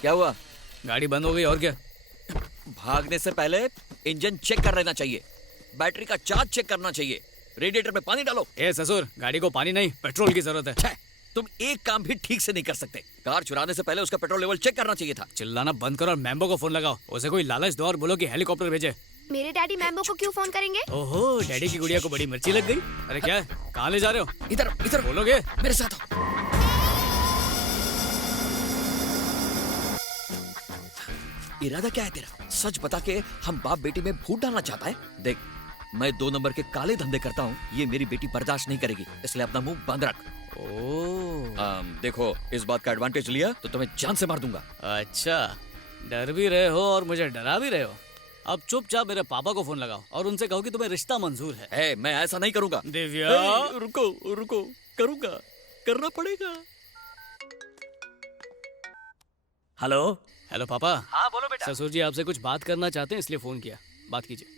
क्या हुआ? गाड़ी बंद हो गई और क्या। भागने से पहले इंजन चेक कर लेना चाहिए, बैटरी का चार्ज चेक करना चाहिए, रेडिएटर में पानी डालो। ए ससुर, गाड़ी को पानी नहीं पेट्रोल की जरूरत है। छे, तुम एक काम भी ठीक से नहीं कर सकते। कार चुराने से पहले उसका पेट्रोल लेवल चेक करना चाहिए था। चिल्लाना बंद करो और मैम्बो को फोन लगाओ, उसे कोई लालच दो और बोलो कि हेलीकॉप्टर भेजे। मेरे डैडी मैम्बो को क्यों फोन करेंगे? ओहो, डैडी की गुड़िया को बड़ी मिर्ची लग गई। अरे क्या है, कहाँ ले जा रहे हो? इधर इधर बोलोगे? मेरे साथ आओ। इरादा क्या है तेरा? सच बता के हम बाप बेटी में फूट डालना चाहता है? देख, मैं 2 नंबर के काले धंधे करता हूँ, ये मेरी बेटी बर्दाश्त नहीं करेगी, इसलिए अपना मुंह बंद रख। देखो, इस बात का एडवांटेज लिया तो तुम्हें जान से मार दूंगा। अच्छा, डर भी रहे हो और मुझे डरा भी रहे हो। अब चुपचाप मेरे पापा को फोन लगाओ और उनसे कहो कि तुम्हें रिश्ता मंजूर है। मैं ऐसा नहीं करूंगा। दिव्या, रुको रुको, करूंगा, करना पड़ेगा। हेलो हेलो पापा। हाँ बोलो बेटा। ससुर जी आपसे कुछ बात करना चाहते हैं इसलिए फोन किया, बात कीजिए।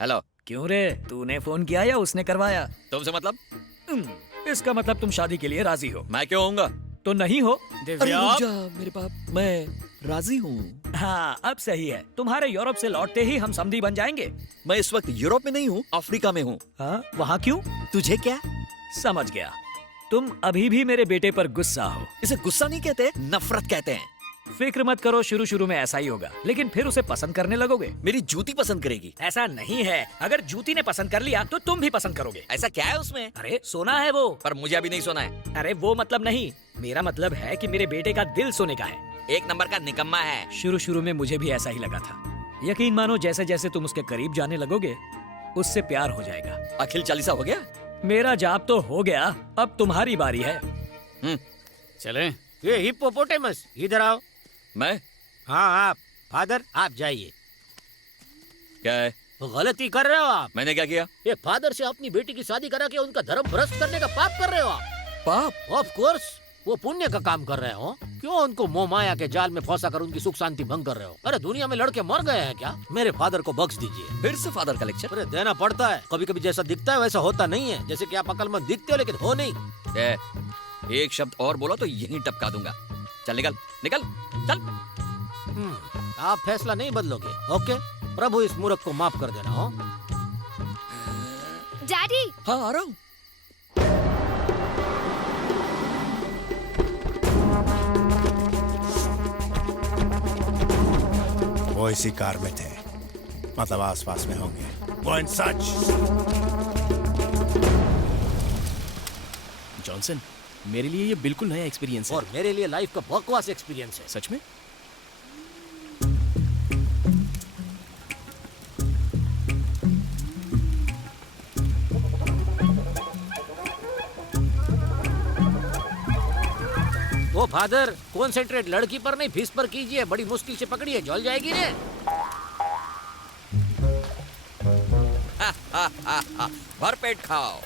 हेलो। क्यों रे, तूने फोन किया या उसने करवाया? तुमसे मतलब? इसका मतलब तुम शादी के लिए राजी हो? मैं क्यों होऊंगा? तो नहीं हो? दिव्या, मेरे बाप, मैं राजी हूँ। हाँ, अब सही है। तुम्हारे यूरोप से लौटते ही हम समधी बन जाएंगे। मैं इस वक्त यूरोप में नहीं हूँ, अफ्रीका में हूँ। हाँ, वहाँ क्यों? तुझे क्या? समझ गया, तुम अभी भी मेरे बेटे पर गुस्सा हो। इसे गुस्सा नहीं कहते, नफरत कहते हैं। फिक्र मत करो, शुरू शुरू में ऐसा ही होगा, लेकिन फिर उसे पसंद करने लगोगे। मेरी जूती पसंद करेगी। ऐसा नहीं है, अगर जूती ने पसंद कर लिया तो तुम भी पसंद करोगे। ऐसा क्या है उसमें? अरे सोना है वो। पर मुझे अभी नहीं सोना है। अरे वो मतलब नहीं, मेरा मतलब है कि मेरे बेटे का दिल सोने का है। 1 नंबर का निकम्मा है। शुरू शुरू में मुझे भी ऐसा ही लगा था। यकीन मानो, जैसे जैसे तुम उसके करीब जाने लगोगे उससे प्यार हो जाएगा। अखिल चालीसा हो गया? मेरा जाप तो हो गया, अब तुम्हारी बारी है। चलें? ये हिप्पोपोटेमस, इधर आओ। मैं? हाँ आप, फादर आप जाइए। क्या है? गलती कर रहे हो आप। मैंने क्या किया? ये फादर से अपनी बेटी की शादी करा के उनका धर्म भ्रष्ट करने का पाप कर रहे हो आप। पाप? ऑफ कोर्स, वो पुण्य का काम कर रहे हो। क्यों उनको मोह माया के जाल में फंसा कर उनकी सुख शांति भंग कर रहे हो? अरे दुनिया में लड़के मर गए हैं क्या? मेरे फादर को बख्श दीजिए। फिर से फादर का लेक्चर? अरे देना पड़ता है, कभी कभी जैसा दिखता है वैसा होता नहीं है। जैसे कि आप अकलमंद दिखते हो लेकिन हो नहीं। एक शब्द और बोला तो यहीं टपका दूंगा। चल निकल निकल, चल। आप फैसला नहीं बदलोगे, ओके? प्रभु इस मूर्ख को माफ कर देना। हो डैडी। हाँ आ रहा हूँ। वो इसी कार में थे, मतलब आसपास में होंगे। वो इन सच। जॉनसन, मेरे लिए ये बिल्कुल नया एक्सपीरियंस है। और मेरे लिए लाइफ का बकवास एक्सपीरियंस है। सच में? ओ फादर, कॉन्सेंट्रेट लड़की पर नहीं फीस पर कीजिए, बड़ी मुश्किल से पकड़िए, जल जाएगी रे। भर पेट खाओ।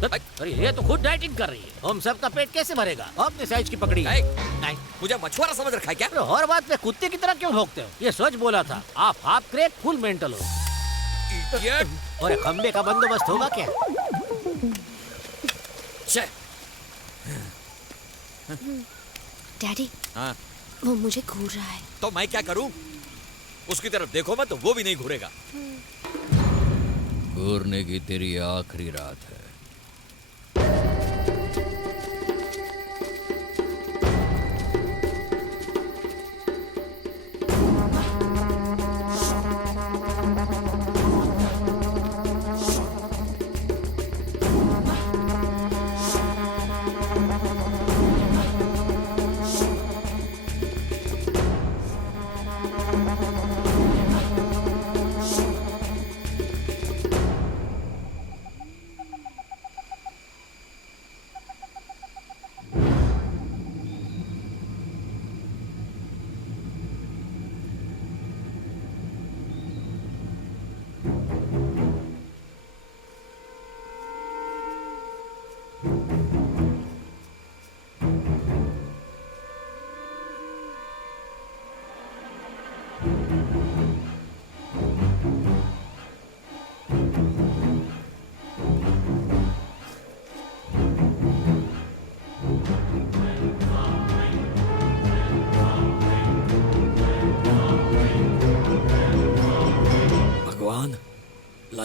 अरे ये तो खुद डाइटिंग कर रही है, हम सबका पेट कैसे भरेगा? अपने साइज की पकड़ी है। नहीं, मुझे मछुआरा समझ रखा है क्या? अरे हर बात पे कुत्ते की तरह क्यों भौंकते हो? ये सच बोला था, आप हाफ क्रैक फुल मेंटल हो। इडियट। और खंबे का बंदोबस्त होगा क्या? डैडी, हाँ? वो मुझे घूर रहा है। तो मैं क्या करूं? उसकी तरफ देखो मत तो वो भी नहीं घूरेगा। घूरने की तेरी आखिरी रात है।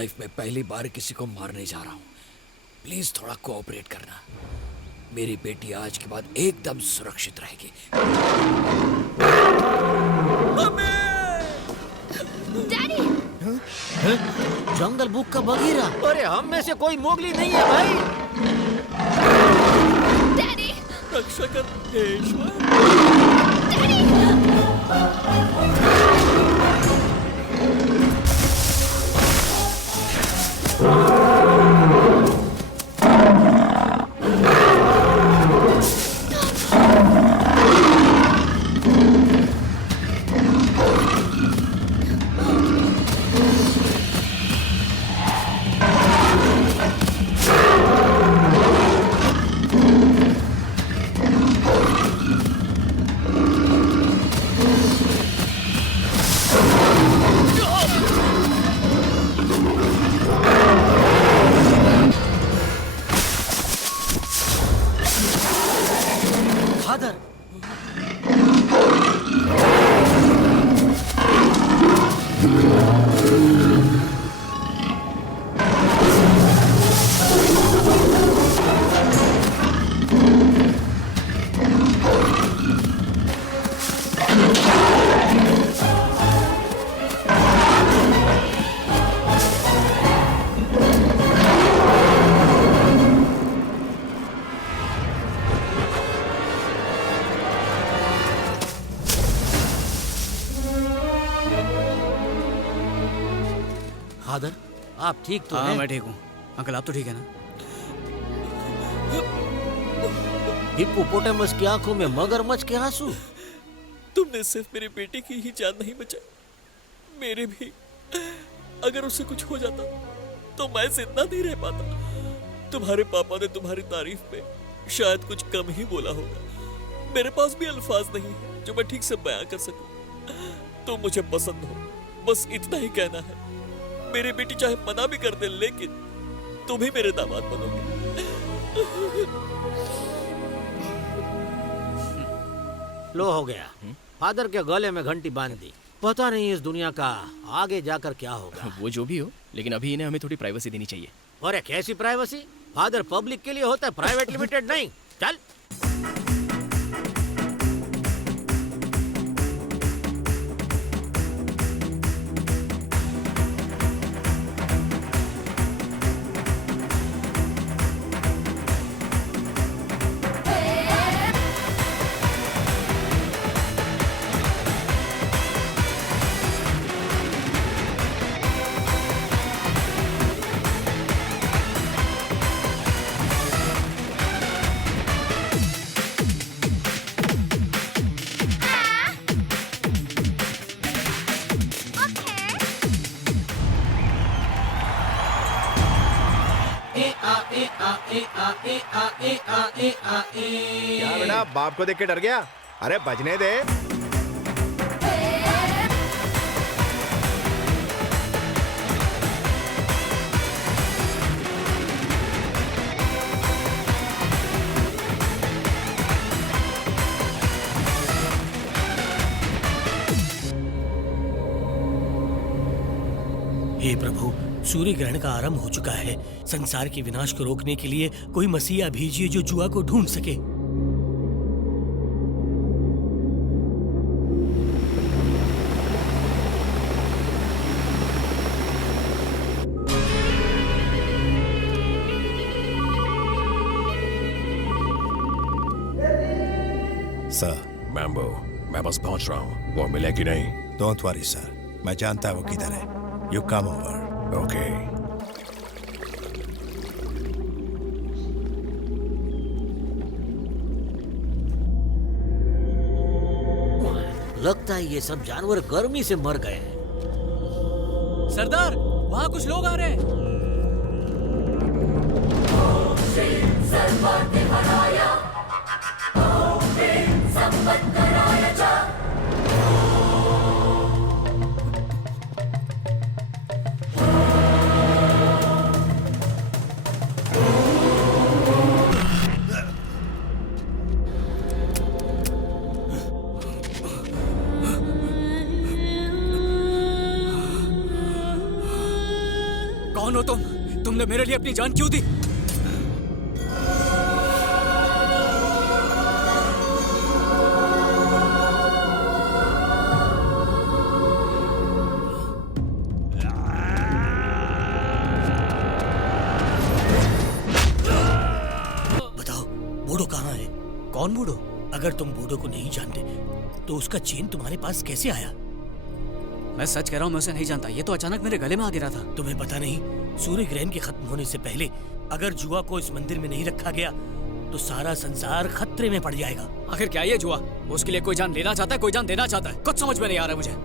लाइफ में पहली बार किसी को मारने जा रहा हूँ। प्लीज थोड़ा कोऑपरेट करना। मेरी बेटी आज के बाद एकदम सुरक्षित रहेगी। डैडी जंगल बुक का बगीरा। अरे हम में से कोई मोगली नहीं है भाई। डैडी रक्षा कर ईश्वर। फादर फादर आप ठीक तो हाँ हैं? मैं ठीक हूँ। अंकल आप तो ठीक है ना? हिप्पोपोटामस की आंखों में मगरमच्छ के आंसू। तुमने सिर्फ मेरी बेटी की ही जान नहीं बचाई, मेरी भी। अगर उसे कुछ हो जाता तो मैं जिंदा नहीं रह पाता। तुम्हारे पापा ने तुम्हारी तारीफ में शायद कुछ कम ही बोला होगा। मेरे पास भी अल्फाज नहीं है जो मैं ठीक से बयां कर सकूं। तुम मुझे पसंद हो, बस इतना ही कहना है। मेरी बेटी चाहे मना भी कर दे, लेकिन तुम ही मेरे दामाद बनोगे। लो हो गया। फादर के गले में घंटी बांध दी। पता नहीं इस दुनिया का आगे जाकर क्या होगा। वो जो भी हो, लेकिन अभी इन्हें हमें थोड़ी प्राइवेसी देनी चाहिए। अरे कैसी प्राइवेसी? फादर पब्लिक के लिए होता है, प्राइवेट लिमिटेड नहीं। चल। क्या बेटा, बाप को देख के डर गया? अरे बजने दे। हे प्रभु, सूर्य ग्रहण का आरंभ हो चुका है। संसार के विनाश को रोकने के लिए कोई मसीहा भेजिए जो जुआ को ढूंढ सके। सर, मैम्बो, मैं बस पहुंच रहा हूँ। वो मिले कि नहीं? डोंट वरी सर, मैं जानता है वो किधर है। You come over. ओके। लगता है ये सब जानवर गर्मी से मर गए हैं। सरदार, वहाँ कुछ लोग आ रहे हैं। तुमने मेरे लिए अपनी जान क्यों दी? बताओ बूढ़ो कहाँ है? कौन बूढ़ो? अगर तुम बूढ़ो को नहीं जानते तो उसका चेन तुम्हारे पास कैसे आया? मैं सच कह रहा हूँ, मैं उसे नहीं जानता। ये तो अचानक मेरे गले में आ गिरा था। तुम्हें पता नहीं, सूर्य ग्रहण के खत्म होने से पहले अगर जुआ को इस मंदिर में नहीं रखा गया तो सारा संसार खतरे में पड़ जाएगा। आखिर क्या ये जुआ? उसके लिए कोई जान लेना चाहता है, कोई जान देना चाहता है। कुछ समझ में नहीं आ रहा मुझे।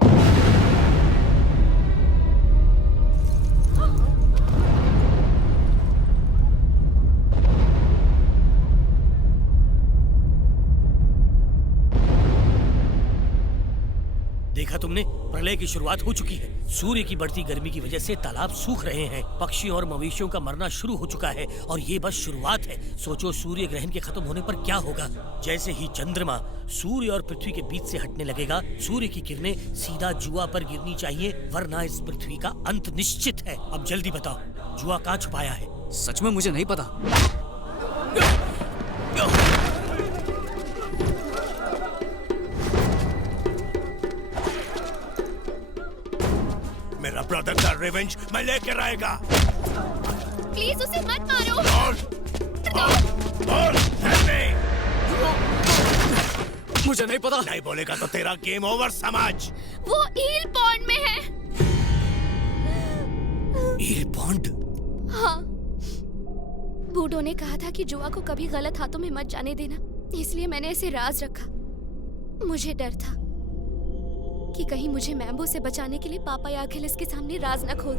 देखा तुमने, प्रलय की शुरुआत हो चुकी है। सूर्य की बढ़ती गर्मी की वजह से तालाब सूख रहे हैं, पक्षियों और मवेशियों का मरना शुरू हो चुका है और ये बस शुरुआत है। सोचो सूर्य ग्रहण के खत्म होने पर क्या होगा। जैसे ही चंद्रमा सूर्य और पृथ्वी के बीच से हटने लगेगा, सूर्य की किरणें सीधा जुआ पर गिरनी चाहिए, वरना इस पृथ्वी का अंत निश्चित है। अब जल्दी बताओ, जुआ कहाँ छुपाया है? सच में मुझे नहीं पता। मेरा ब्रदर का रिवेंज मैं लेकर आएगा। प्लीज उसे मत मारो। मुझे नहीं पता। नहीं बोलेगा तो तेरा गेम ओवर समझ। वो ईल पॉन्ड में है। ईल पॉन्ड? हाँ, बूढ़ो ने कहा था कि जुआ को कभी गलत हाथों में मत जाने देना, इसलिए मैंने इसे राज रखा। मुझे डर था कि कहीं मुझे मैम्बो से बचाने के लिए पापा या अखिलेश के सामने राज न खोल